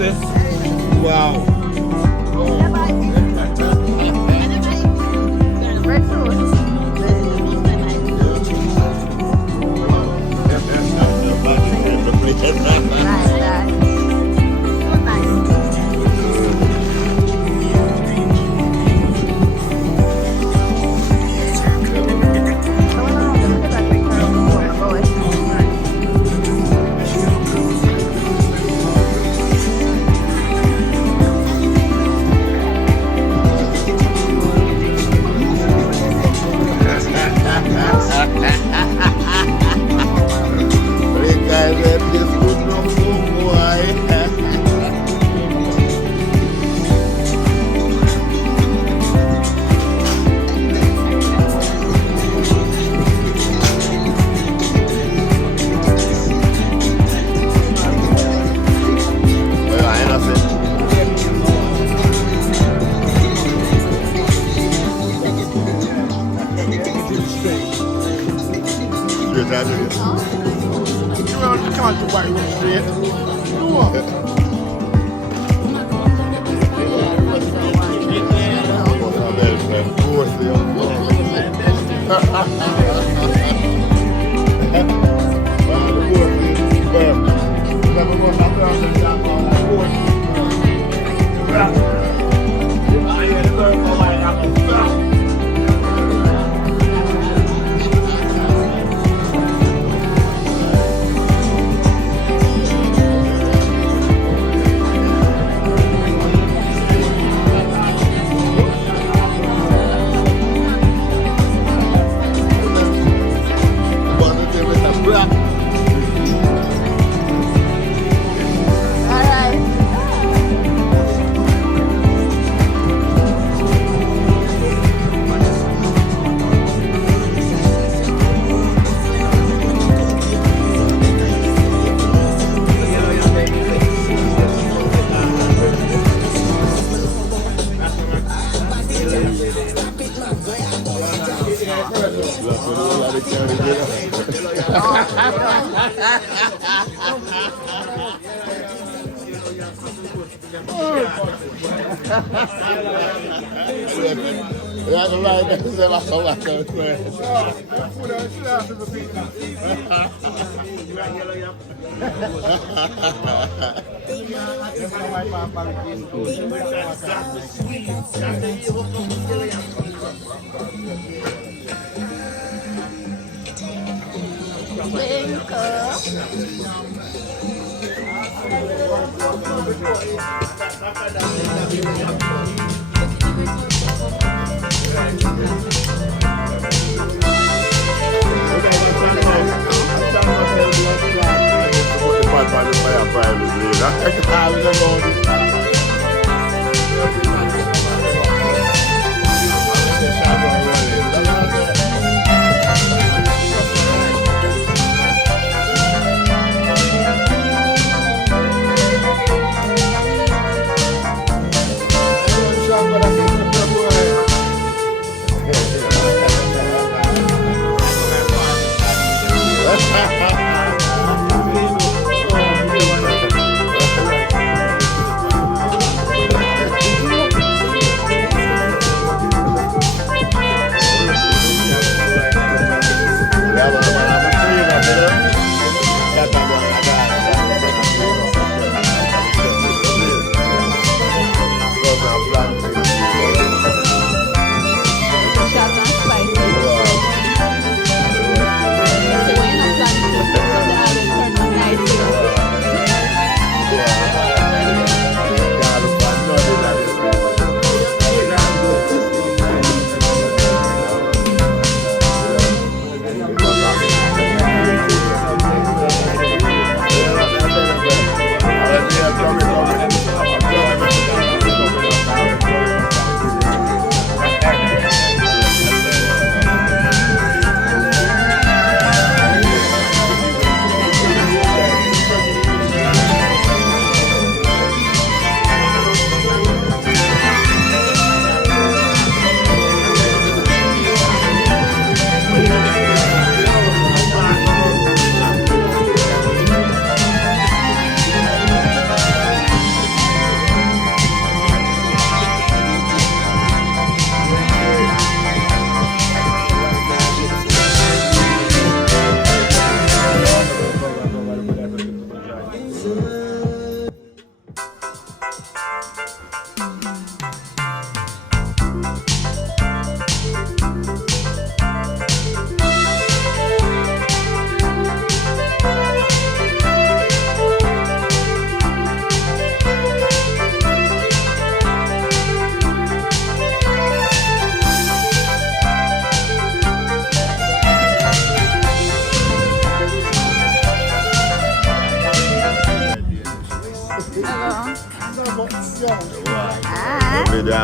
Wow. Shot and spicy. So when you not planning to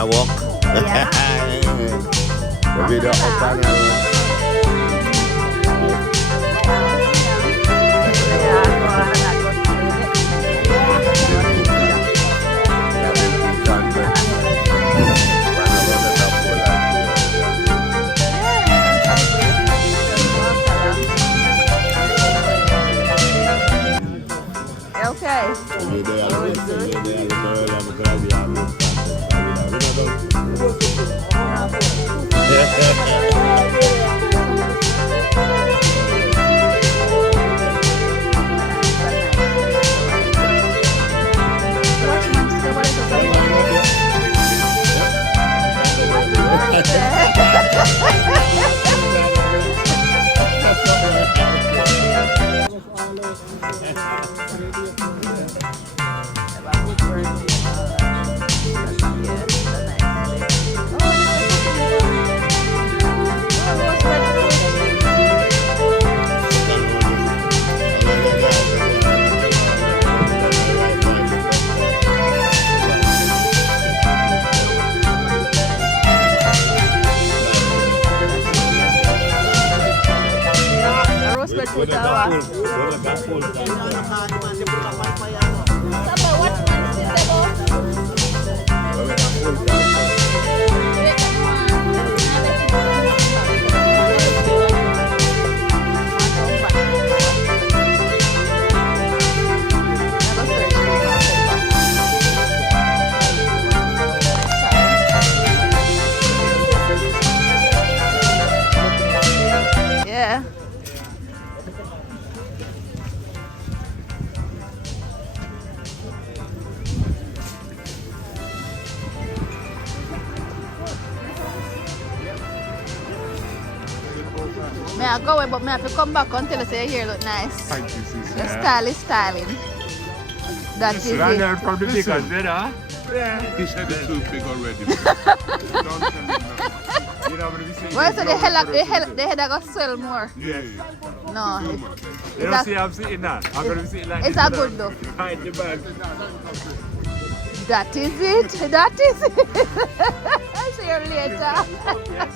walk. Yeah. The video up on the road. Okay. Yeah. May I go away, but may I have to come back until I say your hair look nice. Thank you, sis. Your style is styling. That is Right it. there from the big one, huh? He said it's too big already. Don't tell him nothing. You know what I'm saying? Why so the head I got swell more? Yeah. No. You don't see I'm sitting now. I'm going to be sitting like It's this. a good look. Behind the back. That is it. That is it. I'll see you later. Yes.